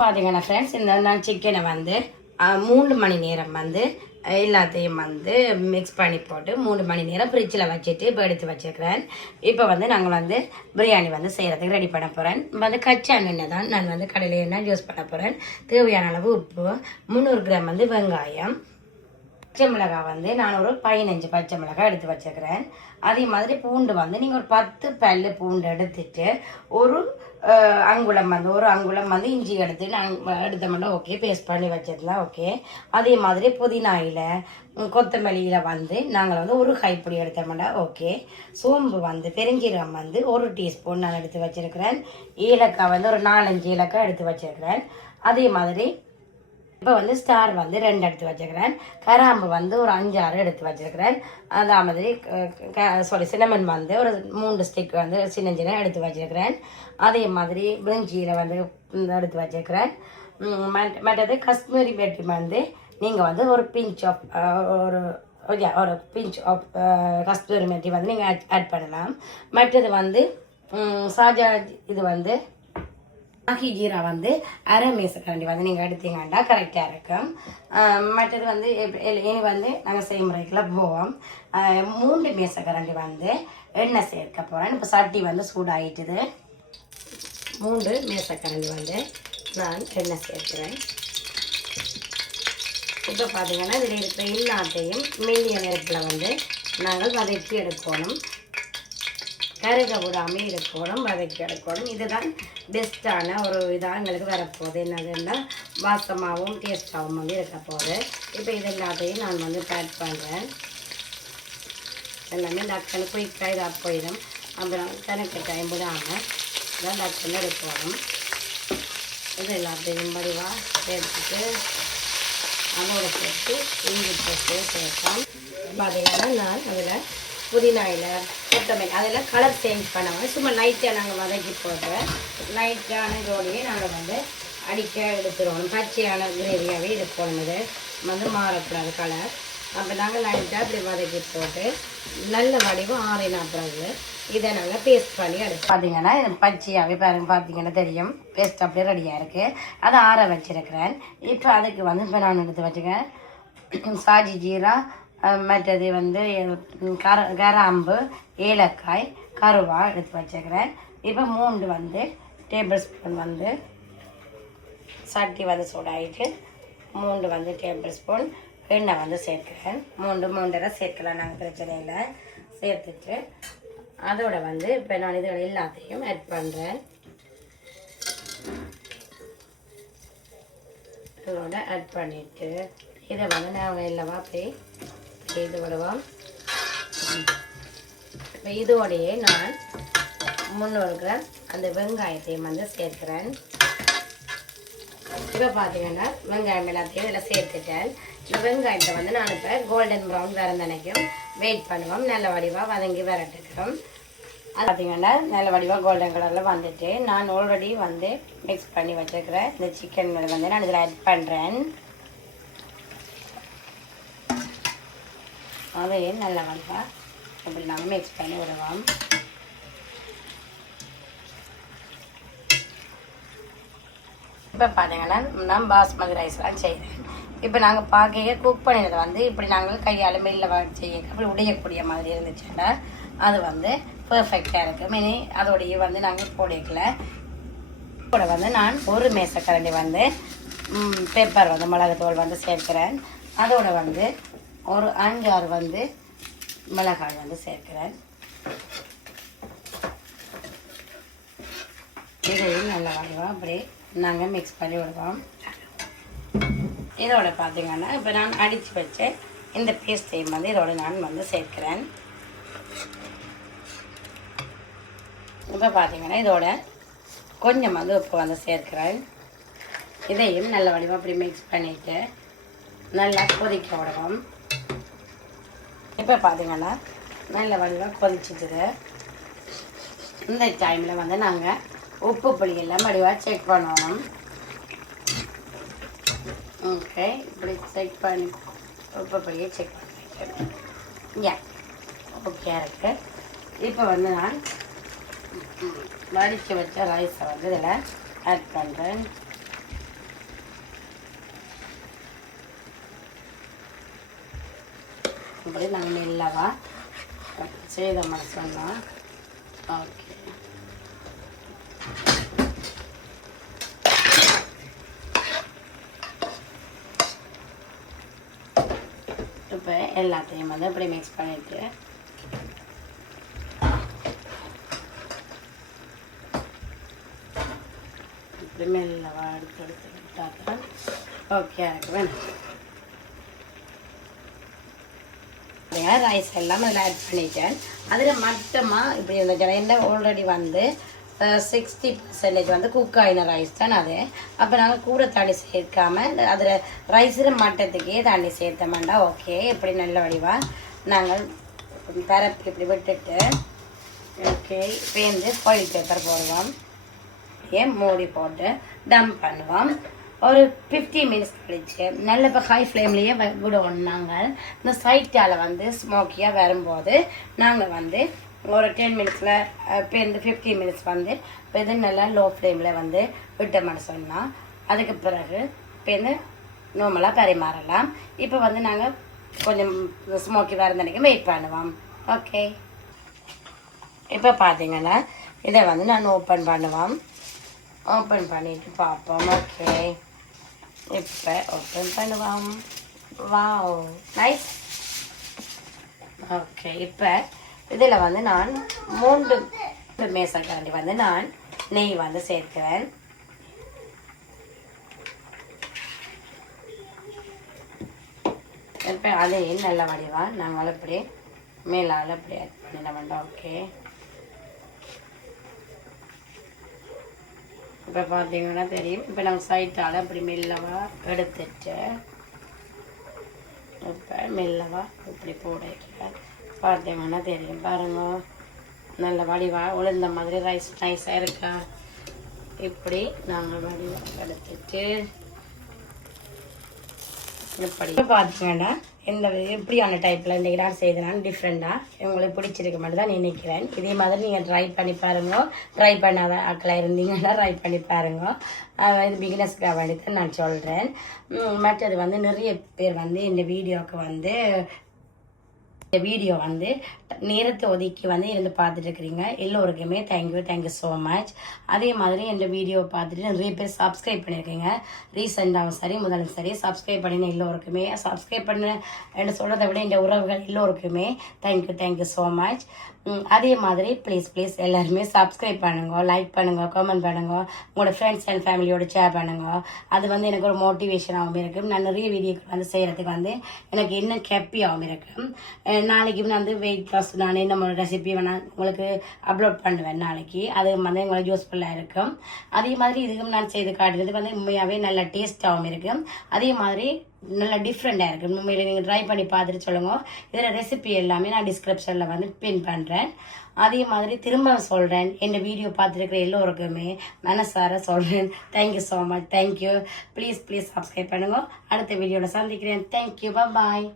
பார்த்தீங்கன்னா ஃப்ரெண்ட்ஸ் இந்த நான் சிக்கனை வந்து 3 மணி நேரம் வந்து எல்லாத்தையும் வந்து மிக்ஸ் பண்ணி போட்டு 3 மணி நேரம் ஃப்ரிட்ஜில் வச்சுட்டு இப்போ எடுத்து வச்சுருக்கிறேன். இப்போ வந்து நாங்கள் வந்து பிரியாணி வந்து செய்கிறதுக்கு ரெடி பண்ண போகிறேன். வந்து கச்சா எண்ணெய் தான் நான் வந்து கடையில் எண்ணெய் யூஸ் பண்ண போகிறேன். தேவையான அளவு உப்பு, 300 கிராம் வந்து வெங்காயம், பச்சை மிளகாய் வந்து நான் ஒரு 15 பச்சை மிளகாய் எடுத்து வச்சுக்கிறேன். அதே மாதிரி பூண்டு வந்து நீங்கள் ஒரு 10 பல் பூண்டு எடுத்துட்டு ஒரு அங்குலம் வந்து இஞ்சி எடுத்து நாங்கள் எடுத்தோம்னா ஓகே, பேஸ்ட் பண்ணி வச்சிடலாம் ஓகே. அதே மாதிரி புதினா இலை, கொத்தமல்லியில் வந்து நாங்கள் வந்து ஒரு கைப்பிடி எடுத்தோம்னா ஓகே. சோம்பு வந்து பெருஞ்சீரகம் வந்து 1 டீஸ்பூன் நான் எடுத்து வச்சிருக்கிறேன். ஏலக்காய் வந்து ஒரு 4-5 ஏலக்காய் எடுத்து வச்சிருக்கிறேன். அதே மாதிரி இப்போ வந்து ஸ்டார் வந்து 2 எடுத்து வச்சுக்கிறேன். கராம்பு வந்து ஒரு 5-6 எடுத்து வச்சுருக்கிறேன். அதே மாதிரி சின்னமன் வந்து ஒரு 3 ஸ்டிக் வந்து சின்ன சின்ன எடுத்து வச்சுருக்கிறேன். அதே மாதிரி பிரிஞ்சியில் வந்து எடுத்து வச்சுருக்கிறேன். மற்றது காஷ்மீரி மெட்டி வந்து நீங்கள் வந்து ஒரு பிஞ்ச் ஆஃப் ஒரு பிஞ்ச் ஆஃப் கஸ்தூரி மெட்டி வந்து நீங்கள் ஆட் பண்ணலாம். மற்றது வந்து சாஜா இது வந்து ஆகி ஜீரா வந்து 1/2 மேசக்கரண்டி வந்து நீங்கள் எடுத்தீங்கன்னா கரெக்டாக இருக்கும். மற்றது வந்து இனி வந்து நாங்கள் செய்முறைக்குள்ள போவோம். 3 மேசக்கரண்டி வந்து எண்ணெய் சேர்க்க போகிறேன். இப்போ சட்டி வந்து சூடாகிட்டுது. 3 மேசக்கரண்டி வந்து நான் எண்ணெய் சேர்க்கிறேன். இப்போ பார்த்தீங்கன்னா இதில் இருக்கிற எல்லாத்தையும் மெல்லிய நெருப்பில் வந்து நாங்கள் வதக்கி எடுக்கணும். கருக விடாமல் இருக்கணும், வதக்கி எடுக்கணும். இதுதான் பெஸ்ட்டான ஒரு இதாக எங்களுக்கு வரப்போகுது. என்னதுன்னா வாசமாகவும் டேஸ்ட்டாகவும் வந்து இருக்க போகுது. இப்போ இது எல்லாத்தையும் நான் வந்து பேக் பண்ணுறேன். எல்லாமே டக்குன்னு குயிக்காக இதாக போயிடும். அப்புறம் கணக்கு டைம் விடாமல் இதான் டக்குன்னு எடுக்கணும். இது எல்லாத்தையும் வடிவாக சேர்த்துட்டு அதோட சேர்த்து இஞ்சி போட்டு சேர்ப்போம். பார்த்தீங்கன்னா நான் அதில் புதினா இலை, கொத்தமல்லி அதில் கலர் சேஞ்ச் பண்ணாமல் சும்மா லைட்டாக நாங்கள் வதக்கி போடுறோம். லைட்டான இதோடையே நாங்கள் வந்து அடிக்க எடுத்துருவோம். பச்சையான கிரேவியாகவே எடுக்கணும். இது வந்து மாறக்கூடாது கலர். அப்போ நாங்கள் லைட்டாக அப்படி வதக்கி போட்டு நல்ல வடிவம் ஆறின பிறகு இதை நாங்கள் பேஸ்ட் பண்ணி எடுப்போம். பார்த்தீங்கன்னா இது பச்சையாகவே பாருங்க, பார்த்தீங்கன்னா தெரியும் பேஸ்ட் அப்படியே ரெடியாக இருக்குது. அதை ஆற வச்சுருக்கிறேன். இப்போ அதுக்கு வந்து இப்போ நான் எடுத்து வச்சுக்கேன் சாஜி ஜீரா, மற்றது வந்து கராம்பு, ஏலக்காய், கருவா எடுத்து வச்சுக்கிறேன். இப்போ 3 வந்து டேபிள் ஸ்பூன் வந்து சட்டி வந்து சூடாகிட்டு 3 வந்து டேபிள் ஸ்பூன் எண்ணெய் வந்து சேர்க்கிறேன். 3-3.5 சேர்க்கலாம், நாங்கள் பிரச்சனை இல்லை. சேர்த்துட்டு அதோட வந்து இப்போ நான் இதோட எல்லாத்தையும் ஆட் பண்ணுறேன். இதோட ஆட் பண்ணிவிட்டு இதை வந்து நாங்கள் எல்லாமே அப்படியே இது விடுவோம். இப்போ இதோடையே நான் 300 கிராம் அந்த வெங்காயத்தையும் வந்து சேர்க்கிறேன். இப்போ பார்த்தீங்கன்னா வெங்காயம் எல்லாத்தையும் இதில் சேர்த்துட்டேன். இந்த வெங்காயத்தை வந்து நான் இப்போ கோல்டன் ப்ரௌன் வரந்தனைக்கும் வெயிட் பண்ணுவோம். நல்ல வடிவாக வதங்கி வரட்டுக்கிறோம். அது பார்த்தீங்கன்னா நல்ல வடிவாக கோல்டன் கலரில் வந்துட்டு நான் ஆல்ரெடி வந்து மிக்ஸ் பண்ணி வச்சுருக்கிறேன் இந்த சிக்கன் வந்து நான் இதில் ஆட் பண்ணுறேன். அதையும் நல்ல வடிவாக இப்படி நாங்கள் மிக்ஸ் பண்ணி விடுவோம். இப்போ பார்த்தீங்கன்னா நான் பாஸ்மதி ரைஸ்லாம் செய்கிறேன். இப்போ நாங்கள் பார்க்க குக் பண்ணினதை வந்து இப்படி நாங்கள் கையால் மெல்ல செய்ய அப்படி உடையக்கூடிய மாதிரி இருந்துச்சுன்னா அது வந்து பர்ஃபெக்டாக இருக்கும். இனி அதோடைய வந்து நாங்கள் போடல. கூட வந்து நான் 1 மேசக்கரண்டி வந்து பெப்பர் வந்து மிளகுத்தூள் வந்து சேர்க்கிறேன். அதோட வந்து ஒரு 5-6 வந்து மிளகாய் வந்து சேர்க்கிறேன். இதையும் நல்ல வடிவாக அப்படி நாங்கள் மிக்ஸ் பண்ணி விடுவோம். இதோட பார்த்தீங்கன்னா இப்போ நான் அடித்து வச்ச இந்த பேஸ்ட்டையும் வந்து இதோட நான் வந்து சேர்க்கிறேன். இப்போ பார்த்தீங்கன்னா இதோட கொஞ்சம் வந்து உப்பு வந்து சேர்க்கிறேன். இதையும் நல்ல வடிவாக அப்படி மிக்ஸ் பண்ணிவிட்டு நல்லா கொதிக்க விடுவோம். இப்போ பார்த்தீங்கன்னா நல்ல வடிவாக கொதிச்சுட்டுது. இந்த டைமில் வந்து நாங்கள் உப்பு புளி எல்லாம் வடிவாக செக் பண்ணணும். ஓகே, இப்படி செக் பண்ணி உப்பு புளியை செக் பண்ணிட்டு ஓகே இருக்குது. இப்போ வந்து நான் வடித்து வச்ச ரைஸை வந்து இதில் ஆட் பண்ணுறேன். இப்படி நாங்கள் மெல்லவா செய்தோம்னு சொன்னோம். ஓகே, இப்போ எல்லாத்தையும் வந்து இப்படி மிக்ஸ் பண்ணிவிட்டு இப்படி மெல்லவா எடுத்து விட்டாதான் ஓகே எனக்கு வேணும். ரைஸ் எல்லாம் அதில் ஆட் பண்ணிட்டேன். அதில் மட்டமாக இப்படி இருந்துச்சு. என்ன ஆல்ரெடி வந்து 60% வந்து குக் ஆகின ரைஸ் தான் அது. அப்போ நாங்கள் கூட தண்ணி சேர்க்காம அதில் ரைஸில் மட்டத்துக்கே தண்ணி சேர்த்தோம்டா. ஓகே, இப்படி நல்ல வடிவாக நாங்கள் பரப்பி இப்படி விட்டுட்டு ஓகே பேருந்து ஃபாயில் பேப்பர் போடுவோம். மூடி போட்டு டம் பண்ணுவோம். ஒரு 50 மினிட்ஸ் கழிச்சு நல்ல இப்போ ஹை ஃப்ளேம்லேயே விடுவோம். நாங்கள் இந்த சைட்டால் வந்து ஸ்மோக்கியாக வரும்போது நாங்கள் வந்து ஒரு 10 மினிட்ஸில் இப்போ இந்த 50 மினிட்ஸ் வந்து இப்போ இது நல்லா லோ ஃப்ளேமில் வந்து விட்டோம்னு சொன்னால் அதுக்கு பிறகு இப்போ இந்த நார்மலாக பரிமாறலாம். இப்போ வந்து நாங்கள் கொஞ்சம் ஸ்மோக்கி வரந்தன்னைக்கு வெயிட் பண்ணுவோம். ஓகே, இப்போ பார்த்தீங்கன்னா இதை வந்து நான் ஓப்பன் பண்ணுவோம். ஓப்பன் பண்ணிட்டு பார்ப்போம். ஓகே, இப்போ ஓப்பன் பண்ணுவோம். Wow, nice. ஓகே, இப்போ இதில் வந்து நான் 3 மேசக்கரண்டி வந்து நான் நெய் வந்து சேர்க்கிறேன். இப்போ அதையும் நல்ல வடிவாக நாங்கள் இப்படி மேலால் இப்படி ஆட் பண்ணிட வேண்டாம். ஓகே, இப்போ பார்த்தீங்கன்னா தெரியும். இப்போ நாங்கள் சைட்டால் இப்படி மெல்லவா எடுத்துட்டு இப்போ மெல்லவா இப்படி போடுறேன். பார்த்தீங்கன்னா தெரியும் பாருங்க, நல்ல வடிவாக உளுந்த மாதிரி ரைஸ் நைஸாக இருக்கா. இப்படி நாங்கள் வடிவாக எடுத்துட்டு இப்படி இப்போ பார்த்தீங்கன்னா இந்த எப்படியான டைப்பில் இன்றைக்கி நான் செய்தேன் டிஃப்ரெண்ட்டாக உங்களுக்கு பிடிச்சிருக்க மாதிரி தான் நினைக்கிறேன். இதே மாதிரி நீங்கள் ட்ரை பண்ணி பாருங்க. ட்ரை பண்ணாத ஆக்களாக இருந்தீங்கன்னா ட்ரை பண்ணி பாருங்க. இது பிகினர்ஸ்க்காக வேண்டி தான் நான் சொல்கிறேன். மற்றது வந்து நிறைய பேர் வந்து இந்த வீடியோவுக்கு வந்து நேரத்தை ஒதுக்கி வந்து இருந்து பார்த்துட்டு இருக்கிறீங்க. எல்லோருக்குமே தேங்க்யூ ஸோ மச். அதே மாதிரி இந்த வீடியோவை பார்த்துட்டு நிறைய பேர் சப்ஸ்கிரைப் பண்ணியிருக்கீங்க. ரீசெண்டாகவும் சரி முதலும் சரி சப்ஸ்கிரைப் பண்ணின எல்லோருக்குமே, சப்ஸ்கிரைப் பண்ண என்று சொல்கிறத விட இந்த உறவுகள் எல்லோருக்குமே தேங்க்யூ ஸோ மச். அதே மாதிரி ப்ளீஸ் எல்லாருமே சப்ஸ்கிரைப் பண்ணுங்க, லைக் பண்ணுங்க, கமெண்ட் பண்ணுங்க, உங்களோட ஃப்ரெண்ட்ஸ் அண்ட் ஃபேமிலியோட ஷேர் பண்ணுங்க. அது வந்து எனக்கு ஒரு மோட்டிவேஷனாகவும் இருக்கும். நான் நிறைய வீடியோக்கள் வந்து செய்கிறதுக்கு வந்து எனக்கு இன்னும் ஹாப்பியாகவும் இருக்கும். நாளைக்கு நான் வந்து வெயிட் லாஸ் நான் நம்மளோட ரெசிபி நான் உங்களுக்கு அப்லோட் பண்ணுவேன் நாளைக்கு. அது வந்து உங்களுக்கு யூஸ்ஃபுல்லாக இருக்கும். அதே மாதிரி இதுக்கும் நான் செய்து காட்டுறது வந்து உண்மையாகவே நல்ல டேஸ்ட்டாகவும் இருக்கும். அதே மாதிரி நல்லா டிஃப்ரெண்ட்டாக இருக்குது. உண்மையில் நீங்கள் ட்ரை பண்ணி பார்த்துட்டு சொல்லுங்கள். இதில் ரெசிபி எல்லாமே நான் டிஸ்கிரிப்ஷனில் வந்து பின் பண்ணுறேன். அதே மாதிரி திரும்ப சொல்கிறேன், இந்த வீடியோ பார்த்துருக்கிற எல்லோருக்குமே மனசார சொல்கிறேன் thank you so much. Thank you. Please subscribe பண்ணுங்க. அடுத்த வீடியோவில் சந்திக்கிறேன். தேங்க்யூ. பாய்.